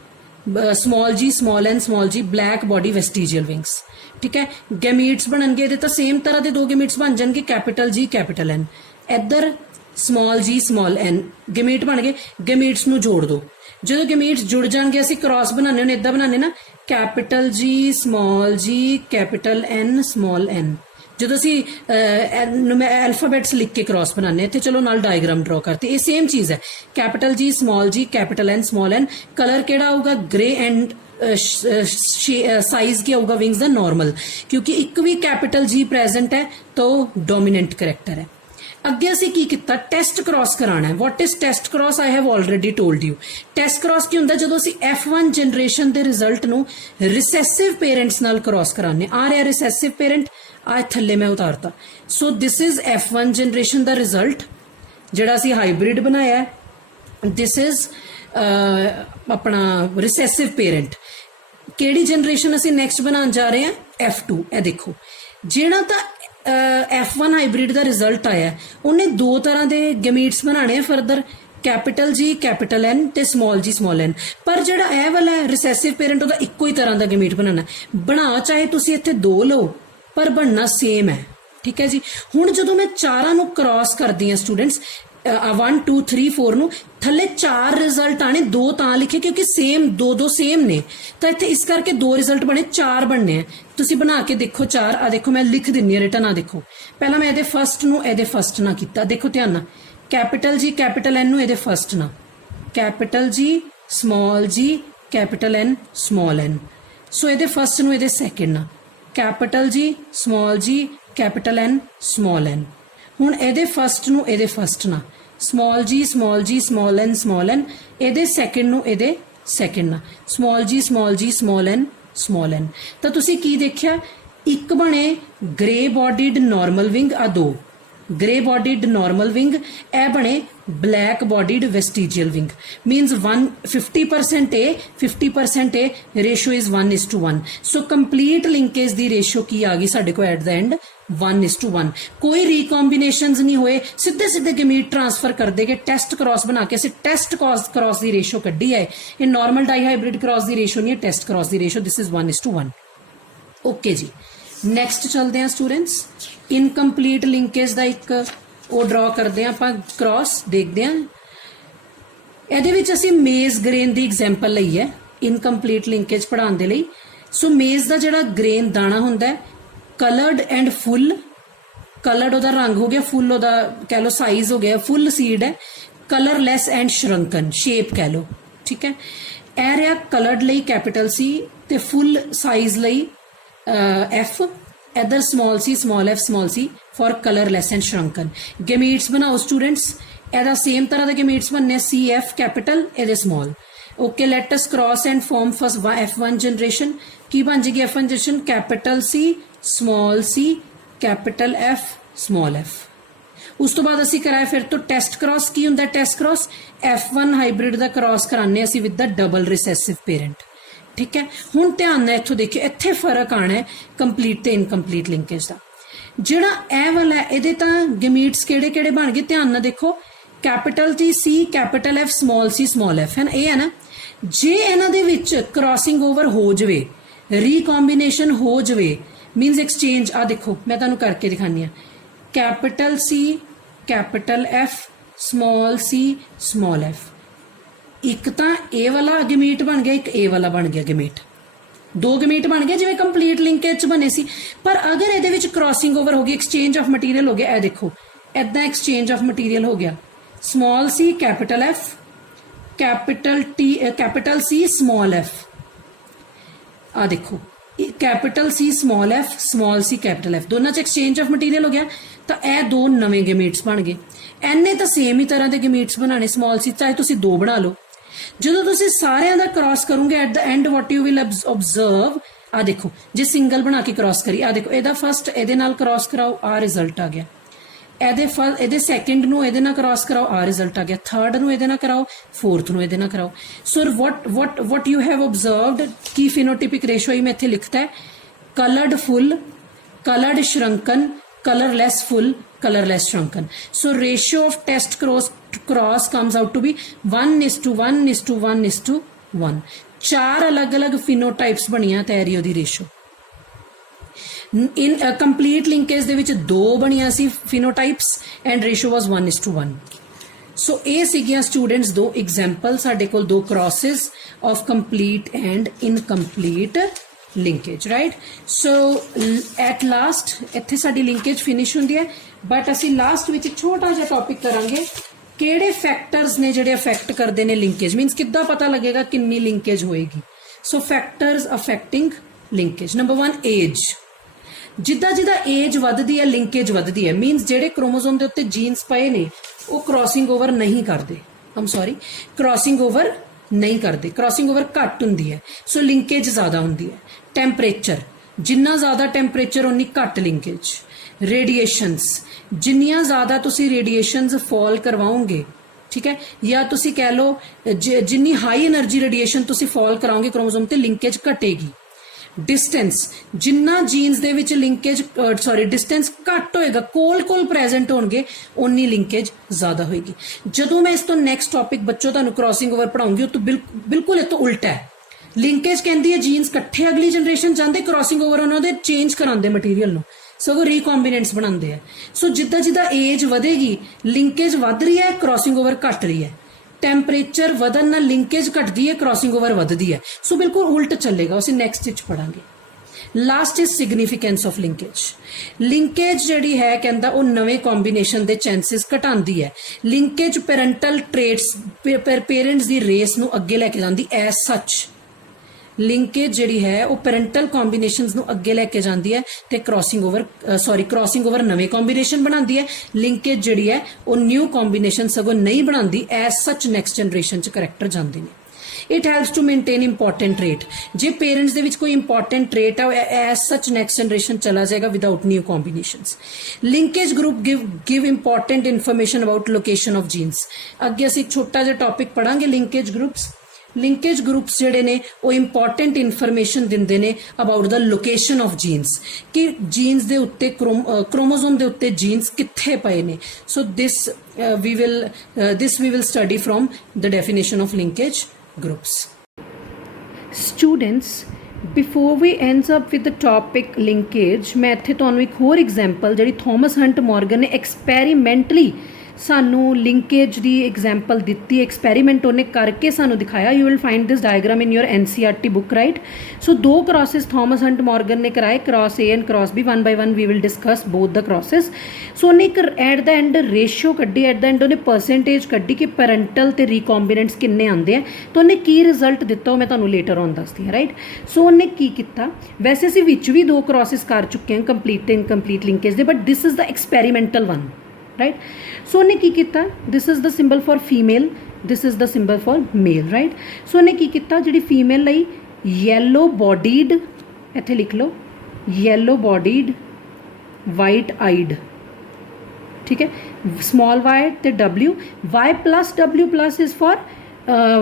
small g small g, black body vestigial wings, ठीक है। गैमीट्स बननगे तो सेम तरह के 2 गैमीट्स बन जाएंगे कैपिटल जी कैपिटल एन। इधर small g small N gamete बन गए, गैमीट्स नूं जोड़ दो। जो गैमीट्स जुड़ जाएंगे असीं क्रॉस बनाने ने, इदा बनाने ना capital G capital N small N. जो अल्फाबेट्स लिख के क्रॉस बनाने थे, चलो नाल डायग्राम ड्रॉ करते, ये सेम चीज है। Capital G capital N small N. Colour केड़ा होगा ग्रे एंड साइज क्या होगा विंग्स दा नॉर्मल, क्योंकि एक भी कैपिटल जी प्रेजेंट है तो डोमिनेंट करैक्टर है। अगे असी की किता टेस्ट क्रॉस कराना है। What is test cross? I have already told you. Test cross की हुंदा जदों असी F1 जनरेशन दे रिजल्ट नूं रिसेसिव पेरेंट्स नाल क्रॉस कराने। आ रहा रिसेसिव पेरेंट, आ थल्ले मैं उतारता। So this is F1 generation दा रिजल्ट, ਜਿਹੜਾ ਅਸੀਂ ਹਾਈਬ੍ਰਿਡ ਬਣਾਇਆ ਹੈ ਦਿਸ ਇਜ਼ ਆਪਣਾ ਰਿਸੈਸਿਵ ਪੇਰੈਂਟ। ਕਿਹੜੀ ਜਨਰੇਸ਼ਨ ਅਸੀਂ ਨੈਕਸਟ ਬਣਾਉਣ ਜਾ ਰਹੇ ਹਾਂ F2। ਇਹ ਦੇਖੋ ਜਿਹੜਾ ਤਾਂ F1 ਹਾਈਬ੍ਰਿਡ ਦਾ ਰਿਜ਼ਲਟ ਆਇਆ ਉਹਨੇ ਦੋ ਤਰ੍ਹਾਂ ਦੇ ਗੈਮੀਟਸ ਬਣਾਣੇ ਆ further, capital G capital N ते स्मॉल g स्मॉल n। पर ਜਿਹੜਾ ਇਹ ਵਾਲਾ ਰਿਸੈਸਿਵ ਪੇਰੈਂਟ ਉਹਦਾ ਇੱਕੋ ਹੀ ਤਰ੍ਹਾਂ ਦਾ ਗੈਮੀਟ ਬਣਾਣਾ, ਬਣਾ ਚਾਹੇ ਤੁਸੀਂ ਇੱਥੇ ਦੋ ਲਓ ਪਰ ਬਣਨਾ ਸੇਮ ਹੈ। ਠੀਕ ਹੈ ਜੀ। ਹੁਣ ਜਦੋਂ ਮੈਂ ਚਾਰਾਂ ਨੂੰ ਕ੍ਰਾਸ ਕਰਦੀ ਹਾਂ ਸਟੂਡੈਂਟਸ 1 2 3 4 ਨੂੰ, ਥੱਲੇ ਚਾਰ ਰਿਜ਼ਲਟ ਆਣੇ, ਦੋ ਤਾਂ ਲਿਖੇ ਕਿਉਂਕਿ ਸੇਮ ਦੋ ਸੇਮ ਨੇ, ਤਾਂ ਇੱਥੇ ਇਸ ਕਰਕੇ ਦੋ ਰਿਜ਼ਲਟ ਬਣੇ, ਚਾਰ ਬਣਨੇ ਆ। ਤੁਸੀਂ ਬਣਾ ਕੇ ਦੇਖੋ ਚਾਰ। ਆ ਦੇਖੋ ਮੈਂ ਲਿਖ ਦਿੰਨੀ ਆ ਰਿਟਨ। ਆ ਦੇਖੋ ਪਹਿਲਾਂ ਮੈਂ ਇਹਦੇ ਫਸਟ ਨੂੰ ਇਹਦੇ ਫਸਟ ਨਾਲ ਕੀਤਾ, ਦੇਖੋ ਧਿਆਨ ਨਾਲ, कैपिटल G कैपिटल N ਨੂੰ ਇਹਦੇ ਫਸਟ ਨਾ, capital G small g capital N small n। ਸੋ ਇਹਦੇ ਫਸਟ ਨੂੰ ਇਹਦੇ ਸੈਕਿੰਡ ਨਾ, capital G small g capital N small n। ਹੁਣ ਇਹਦੇ ਫਸਟ ਨੂੰ ਇਹਦੇ ਫਸਟ ਨਾ, स्मॉल g स्मॉल n ਇਹਦੇ ਸੈਕਿੰਡ ਨੂੰ ਇਹਦੇ ਸੈਕਿੰਡ ਨਾ, स्मॉल g स्मॉल n। ਤਾਂ ਤੁਸੀਂ ਕੀ ਦੇਖਿਆ, ਇੱਕ ਬਣੇ ਗ੍ਰੇ ਬੋਡੀਡ ਨਾਰਮਲ ਵਿੰਗ, ਆ ਦੋ ग्रे बॉडीड नॉर्मल विंग, ए बने black bodied vestigial wing. Means 50% A 50% A, ratio is 1:1। So complete linkage the ratio की आ गई साडे को एट द एंड 1:1। कोई रिकॉम्बिनेशंस नहीं होए, सीधे सीधे गमीट ट्रांसफर कर देगे। टेस्ट क्रॉस बना के असीं टेस्ट क्रॉस दी रेशो कड्डी है, ये नॉर्मल डाईहाइब्रिड क्रॉस दी रेशो नहीं है, टेस्ट क्रॉस दी रेशो, दिस इज 1:1। ओके जी, नैक्सट चलते हैं स्टूडेंट्स, इनकंप्लीट लिंकेज का एक वो ड्रॉ करते हैं आप क्रॉस, देखते हैं। ਇਹਦੇ ਵਿੱਚ ਅਸੀਂ ਮੇਜ਼ ਗ੍ਰੇਨ ਦੀ ਐਗਜ਼ਾਮਪਲ ਲਈ ਹੈ ਇਨਕੰਪਲੀਟ ਲਿੰਕੇਜ ਪੜਾਉਣ ਦੇ ਲਈ। ਸੋ ਮੇਜ਼ ਦਾ ਜਿਹੜਾ ਗ੍ਰੇਨ ਦਾਣਾ ਹੁੰਦਾ ਹੈ ਕਲਰਡ ਐਂਡ ਫੁੱਲ, ਕਲਰਡ ਉਹਦਾ ਰੰਗ ਹੋ ਗਿਆ, ਫੁੱਲ ਉਹਦਾ ਕਹਿ ਲਓ ਸਾਈਜ਼ ਹੋ ਗਿਆ, ਫੁੱਲ ਸੀਡ ਹੈ। ਕਲਰਲੈਸ ਐਂਡ ਸ਼ਰੰਕਨ ਸ਼ੇਪ ਕਹਿ ਲਓ। ਠੀਕ ਹੈ, ਇਹ ਰਿਹਾ ਕਲਰਡ ਲਈ कैपिटल C ਤੇ ਫੁੱਲ ਸਾਈਜ਼ ਲਈ F, इधर small f small c for colourless and shrunken. Gametes बनाओ स्टूडेंट्स, एदा सेम तरह के गैमीट्स बनने CF कैपिटल एदे small. Okay, let us cross and form first F1 generation. की बन जाएगी F1 generation, capital C capital F small f। उस तो बाद असी कराए फिर तो टेस्ट क्रॉस। की हुंदा टेस्ट क्रॉस, F1 हाइब्रिड दा क्रॉस कराने असी with the double recessive parent. ठीक है, हुण ध्यान नाल इत्थों देखियो, इत्थे फर्क आना है कंप्लीट ते इनकंप्लीट लिंकेज दा। जिहड़ा ए वाला है इहदे तां गैमीट्स किहड़े-किहड़े बन गए, ध्यान नाल देखो, capital C capital F small f है ना, ये है ना। जे इन्हां दे विच क्रॉसिंग ओवर हो जावे, रीकॉम्बिनेशन हो जावे, मीनस एक्सचेंज, आ देखो मैं तुहानूं करके दिखानी आ, capital C capital F small f। एक तो ए वाला गमीट बन गया, एक ए वाला बन गया गमीट, दो गमीट बन गए जिवें कंप्लीट लिंकेज बने सी। पर अगर इहदे विच क्रॉसिंग ओवर हो गई, एक्सचेंज ऑफ मटीरियल हो गया, ए देखो इदां एक्सचेंज ऑफ मटीरियल हो गया, small c capital F capital C small f। आ देखो capital C small f small c capital F, दोनों च एक्सचेंज ऑफ मटीरियल हो गया। तो यह दो नवे गमीट्स बन गए। एने तो सेम ही तरह के गमीट्स बनाने, स्मॉल c चाहे तुसीं दो बना लो। ਜਦੋਂ ਤੁਸੀਂ ਸਾਰਿਆਂ ਦਾ ਕ੍ਰਾਸ ਕਰੋਗੇ at the and what you will observe, ਆ ਦੇਖੋ ਜੇ ਸਿੰਗਲ ਬਣਾ ਕੇ ਕ੍ਰਾਸ ਕਰੀ, ਆ ਦੇਖੋ ਇਹਦਾ ਫਸਟ ਇਹਦੇ ਨਾਲ ਕ੍ਰਾਸ ਕਰਾਓ, ਆ ਰਿਜ਼ਲਟ ਆ ਗਿਆ। ਇਹਦੇ ਸੈਕਿੰਡ ਨੂੰ ਇਹਦੇ ਨਾਲ ਕ੍ਰਾਸ ਕਰਾਓ, ਆ ਰਿਜ਼ਲਟ ਆ ਗਿਆ। ਥਰਡ ਨੂੰ ਇਹਦੇ ਨਾਲ ਕਰਾਓ, ਫੋਰਥ ਨੂੰ ਇਹਦੇ ਨਾਲ ਕਰਾਓ। ਸੋ what you have observed Ki phenotypic ratio ਹੀ ਮੈਂ ਇੱਥੇ ਲਿਖਤਾ ਹੈ, colored full, colored shrunken, colorless full, colorless shrunken. So ratio of test cross comes out to be 1:1:1:1। चार अलग अलग फिनोटाइप्स बनिया तैयारी ओदी रेशो। इन कंप्लीट लिंकेज दे विच दो बनिया सी फिनोटाइप्स एंड रेशो वाज 1:1। सो ये सीगियां स्टूडेंट्स दो एग्जाम्पल साडे कोल, दो crosses of complete and incomplete linkage, right. So at last इत्थे साडी लिंकेज फिनिश हुंदी है, बट असी लास्ट विच छोटा जिहा टॉपिक करांगे किहड़े फैक्टर्स ने जिहड़े अफेक्ट करदे ने लिंकेज, मीनस किद्दां पता लगेगा किन्नी लिंकेज होएगी। So factors affecting linkage, number 1 age. जिद्दां जिद्दां एज वधदी है लिंकेज वधदी है, मीनस जिहड़े क्रोमोसोम दे उत्ते जीन्स पए ने वो क्रॉसिंग ओवर नहीं करते, क्रॉसिंग ओवर नहीं करते, क्रॉसिंग ओवर घट हुंदी है, सो लिंकेज ज्यादा हुंदी है। टैंपरेचर, जिन्ना ज्यादा टैंपरेचर उन्नी घट लिंकेज। रेडिएशंस जिन्नियां ज़्यादा तुसी रेडिएशंस फॉल करवाओगे, ठीक है, या तुसी कह लो जिन्नी हाई एनर्जी रेडिएशन तुसी फॉल कराओगे क्रोमोसोम ते लिंकेज घटेगी। डिस्टेंस जिन्ना जीन्स दे विच लिंकेज डिस्टेंस घट होएगा, कोल प्रेजेंट होणगे, उन्नी लिंकेज ज्यादा होएगी। जदों मैं इस तो नैक्सट टॉपिक बच्चों तुहानूं क्रॉसिंग ओवर पढ़ाऊंगी तो बिल्कुल इस तो उल्टा है। लिंकेज कहती है जीन्स कट्ठे अगली जनरेशन जाते, क्रॉसिंग ओवर उन्होंने चेंज कराते मटीरियल नूं, सगों रीकॉम्बिनेंट्स बनाते हैं। सो जिद्दां जिद्दां एज वधेगी लिंकेज वध रही है, क्रॉसिंग ओवर घट रही है। टैंपरेचर वधन नाल लिंकेज घटती है, क्रॉसिंग ओवर वधदी है। सो बिल्कुल उल्ट चलेगा, उसे नैक्सट विच पढ़ांगे। Last is significance of linkage. Linkage जिहड़ी है कहंदा वो नवे कॉम्बीनेशन दे चांसेस घटांदी है। लिंकेज पेरेंटल ट्रेट्स पेरेंट्स दी रेस नूं अगे लैके जांदी एज सच। लिंकेज जिहड़ी है वो पेरेंटल कॉम्बीनेशनस नूं अगे लैके जांदी है ते क्रॉसिंग ओवर नवे कॉम्बीनेशन बनांदी है। लिंकेज जिहड़ी है वो न्यू कॉम्बीनेशन सगों नहीं बनांदी, एज सच नैक्सट जनरेशन च करैक्टर जांदे ने। It helps to maintain important trait. जे पेरेंट्स दे विच कोई इंपॉर्टेंट ट्रेट है एज सच नैक्सट जनरेशन चला जाएगा without new combinations. Linkage group give important information about location of genes. अगे असीं छोटा जिहा टॉपिक पढ़ांगे लिंकेज ग्रुप्स। लिंकेज ग्रुप्स जिहड़े ने वो इंपॉर्टेंट इन्फॉर्मेशन दिंदे ने about the location of genes, कि जीन्स दे उत्ते क्रोमोसोम दे उत्ते जीन्स कित्थे पए ने। So this we will study from the definition of linkage groups. Students before we ends up with the topic linkage, मैं इत्थे तुहानूं एक होर एग्जाम्पल जिहड़ी थॉमस हंट मॉर्गन ने एक्सपैरीमेंटली सानू लिंकेज की एग्जाम्पल दी, एक्सपैरीमेंट उन्हें करके सानू दिखाया। You will find this diagram in your NCERT book, right. So 2 crosses Thomas Hunt Morgan ने कराए, cross A and cross B। 1 by 1 we will discuss both the crosses. So उन्हें एक at the end ratio कड्ढी, at the end उन्हें percentage कड्ढी कि parental ते recombinants किन्ने आंदे हैं, तो उन्हें की रिजल्ट दिता वो मैं तुहानूं लेटर ऑन दसदी हां, राइट। सो उन्हें की कीता, वैसे असीं विच भी 2 क्रॉसेस कर चुके हैं कंप्लीट ते इनकंप्लीट लिंकेज दे, but this is the experimental one, right. So उन्हें की किया, this is the symbol for female, this is the symbol for male, right. So उन्हें की किया, जी फीमेल लई येलो बॉडीड, इत्थे लिख लो येलो बॉडीड वाइट आइड, ठीक है, स्मॉल वाई ते W, Y+W+ is for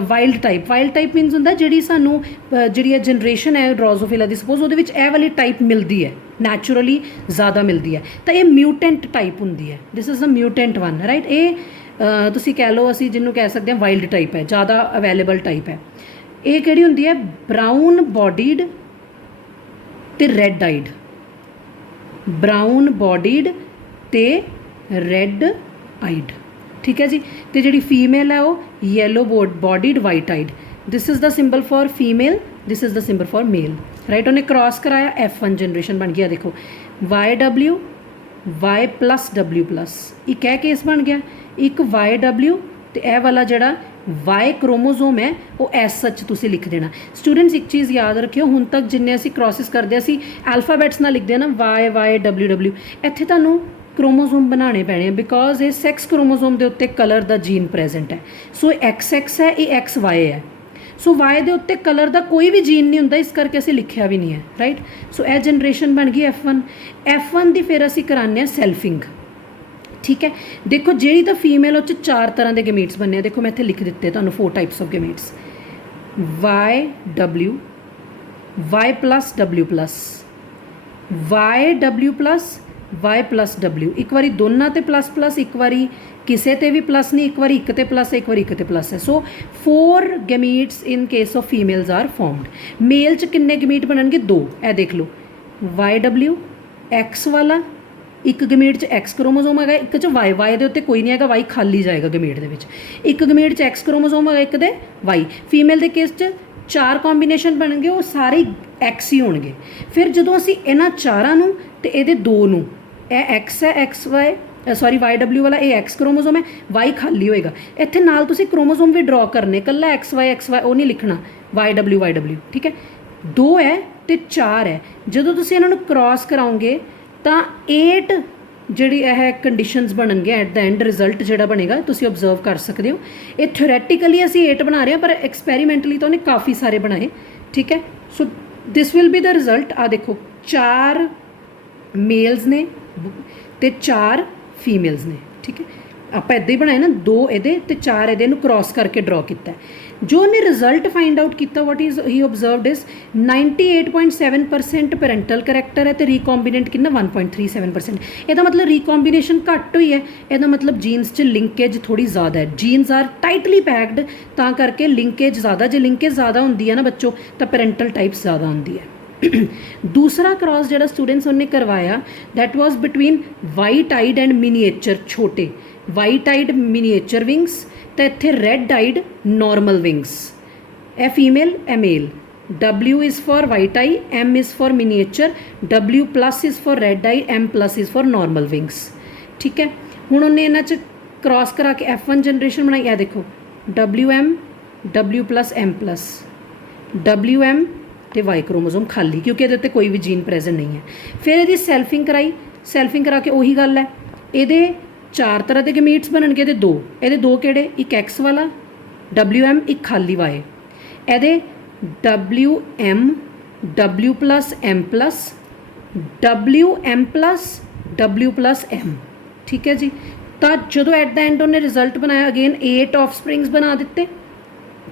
wild type. Wild type means होंदा जिहड़ी सानू जिहड़ी जनरेशन है ड्रोसोफिला दी, सपोज उहदे विच एह वाली टाइप मिलती है, नैचुरली ज़्यादा मिलती है, तो ये म्यूटेंट टाइप होंदी है। This is a mutant one, right. ये तुसीं कह लो असीं जिन्हों कह सकते हैं वाइल्ड टाइप है, ज़्यादा अवेलेबल टाइप है। ये किहड़ी होंदी है, ब्राउन बॉडीड ते रैड आइड, ब्राउन बॉडीड ते रैड आइड, ठीक है जी। तो जी फीमेल है वो yellow bodied white eyed, this is the symbol for female, this is the symbol for male, right. उन्हें क्रॉस कराया, F1 जनरेशन बन गया। देखो YW Y+W+, एक है केस बन गया, एक YW तो यह वाला जड़ा Y क्रोमोसोम है वो एस सच तुसी लिख देना। स्टूडेंट्स एक चीज़ याद रखियो, हुण तक जिन्ने असी क्रॉसिस करते असी अल्फाबैट्स ना लिखते हैं ना, YY WW, इत्थे तुहानूं क्रोमोसोम बनाने पैने, बिकॉज ये सैक्स क्रोमोसोम के उत्ते कलर का जीन प्रेजेंट है। सो XX है, ये XY है। सो Y के उत्ते कलर का कोई भी जीन नहीं होंदा, इस करके असी लिखिया भी नहीं है, राइट। सो यह जनरेशन बन गई F1 की, फिर असी कराने सेल्फिंग, ठीक है। देखो जी तो फीमेल उस 4 तरह के गेमीट्स बनने, देखो मैं इत्थे लिख दिते तुहानूं 4 types of gametes, YW Y+W+, YW+, Y+W, एक बारी दोनों ते प्लस, एक बारी किसे ते भी प्लस नहीं, एक बारी एक ते प्लस है, एक बारी एक ते प्लस है। So 4 gametes in case of females are formed. Male च किन्ने गेमीट बननगे, 2, ए देख लो YW X वाला, एक गमीट च X क्रोमोसोम है, एक च Y दे उत्ते कोई नहीं है, Y खाली जाएगा गमीट दे विच। एक गमीट च X क्रोमोसोम है, एक दे Y। फीमेल के केस च 4 कॉम्बीनेशन बननगे, वो सारे X ही होणगे। फिर जदों असीं इन्हां 4 नूं ते इहदे 2 नूं, यह X है XY YW वाला, ये X क्रोमोसोम है, Y खाली होएगा। इत्थे नाल तुसीं क्रोमोसोम भी ड्रॉ करने, कल्ला XY वो नहीं लिखना, YW, ठीक है। 2 है तो 4 है, जदों तुसीं इन्हां नूं क्रॉस कराओगे तो 8 जिहड़ी यह कंडीशनस बननगे, एट द एंड रिजल्ट जिहड़ा बनेगा तुसीं ऑब्जर्व कर सकते हो। ये थ्योरैटिकली असीं 8 बना रहे हैं, पर एक्सपैरीमेंटली तो उन्हें काफ़ी सारे बनाए, ठीक है। So this will be the result. आ देखो 4 मेल्स ने ਤੇ 4 ਫੀਮੇਲਸ ਨੇ। ਠੀਕ ਹੈ, ਆਪਾਂ ਇੱਦਾਂ ਹੀ ਬਣਾਏ ਨਾ, 2 ਇਹਦੇ ਤੇ 4 ਇਹਦੇ ਨੂੰ ਕ੍ਰੋਸ ਕਰਕੇ ਡਰਾ ਕੀਤਾ। ਜੋ ਉਹਨੇ ਰਿਜ਼ਲਟ ਫਾਈਂਡ ਆਊਟ ਕੀਤਾ, what is he observed is 98.7% parental character ਹੈ ਤੇ ਰੀਕੋਂਬੀਨੈਂਟ ਕਿੰਨਾ 1.37%। ਇਹਦਾ ਮਤਲਬ ਰੀਕੋਂਬੀਨੇਸ਼ਨ ਘੱਟ ਹੋਈ ਹੈ, ਇਹਦਾ ਮਤਲਬ ਜੀਨਸ 'ਚ ਲਿੰਕੇਜ ਥੋੜੀ ਜ਼ਿਆਦਾ ਹੈ। ਜੀਨਸ ਆਰ ਟਾਈਟਲੀ ਪੈਕਡ, ਤਾਂ ਕਰਕੇ ਲਿੰਕੇਜ ਜ਼ਿਆਦਾ। ਜੇ ਲਿੰਕੇਜ ਜ਼ਿਆਦਾ ਹੁੰਦੀ ਹੈ ਨਾ ਬੱਚੋ, ਤਾਂ ਪੈਰੈਂਟਲ ਟਾਈਪਸ ਜ਼ਿਆਦਾ ਹੁੰਦੀ ਹੈ। दूसरा क्रॉस ਜਿਹੜਾ स्टूडेंट्स उन्होंने करवाया, that was between white eyed and miniature छोटे, वाइट आइड मिनीएचर विंग्स ਤੇ ਇੱਥੇ ਰੈੱਡ ਆਈਡ ਨੋਰਮਲ ਵਿੰਗਸ। ਇਹ ਫੀਮੇਲ ਇਹ male. W is for white eye, M is for miniature, W plus is for red eye, M plus is for normal wings. ठीक है, हुण उन्हें इन्हां च क्रॉस करा के F1 जनरेशन बनाई। आ देखो WM, W plus M plus, WM ਤੇ वाई क्रोमोसोम खाली, क्योंकि ਇਹਦੇ 'ਤੇ ਕੋਈ ਵੀ ਜੀਨ ਪ੍ਰੈजेंट नहीं है। फिर ਇਹਦੀ ਸੈਲਫਿੰਗ कराई, ਸੈਲਫਿੰਗ करा के ਉਹੀ ਗੱਲ है, ਇਹਦੇ 4 तरह के गमीट्स बननगे। ਇਹਦੇ 2, ਇਹਦੇ 2 ਕਿਹੜੇ, ਇੱਕ X वाला WM, ਇੱਕ खाली Y। ਇਹਦੇ WM, W plus M plus, WM plus, W plus M। ठीक है जी। तो जो एट द एंड उन्हें रिजल्ट बनाया, अगेन 8 ऑफस्प्रिंग्स बना दिते,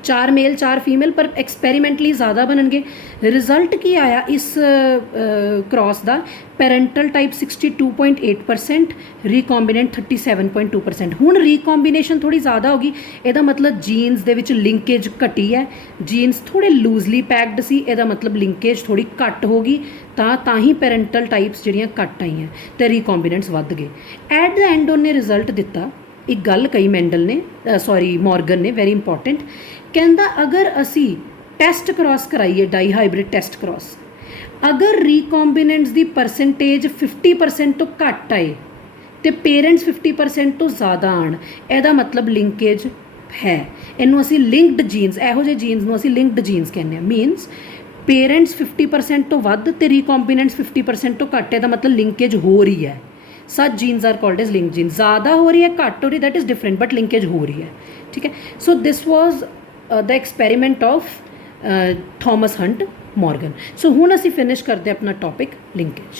4 मेल 4 फीमेल, पर एक्सपैरीमेंटली ज़्यादा बननगे। रिजल्ट की आया इस क्रॉस का, पेरेंटल टाइप 62.8%, रीकॉम्बिनेंट 37.2%। हुण रीकॉम्बिनेशन थोड़ी ज़्यादा होगी, ਇਹਦਾ मतलब जीन्स ਦੇ ਵਿੱਚ लिंकेज घटी है, जीन्स थोड़े लूजली पैक्ड सी, ਇਹਦਾ मतलब लिंकेज थोड़ी घट होगी, ਤਾਂ ही पेरेंटल टाइप्स ਜਿਹੜੀਆਂ घट आईਆਂ ਤੇ रीकॉम्बिनेंट्स ਵੱਧ गए। एट द एंड ਉਹਨੇ रिजल्ट दिता, एक गल कही मैंडल ने, सॉरी मॉर्गन ने, वेरी इंपॉर्टेंट, कहता अगर असी टैसट क्रॉस कराइए, डाई हाइब्रिड टैसट क्रॉस, अगर रीकॉम्बिनेंट्स की परसेंटेज 50% तो घट आए तो पेरेंट्स 50% तो ज़्यादा आन, ਇਹਦਾ मतलब लिंकेज है। इनू असी लिंक्ड जीन्स, ਇਹੋ ਜਿਹੇ जीन्स ਨੂੰ ਅਸੀਂ लिंक्ड जीन्स कहने हैं। मीनस पेरेंट्स 50% तो ਵੱਧ ਤੇ रीकॉम्बिनेंट्स 50% तो घट, ਇਹਦਾ मतलब लिंकेज हो रही है। Such genes are called as linked genes. ज़्यादा हो रही है, घट हो रही है, that is different, but linkage हो रही है। ठीक है, so this was the experiment of Thomas Hunt Morgan. So हुण असी फिनिश करते अपना टॉपिक लिंकेज।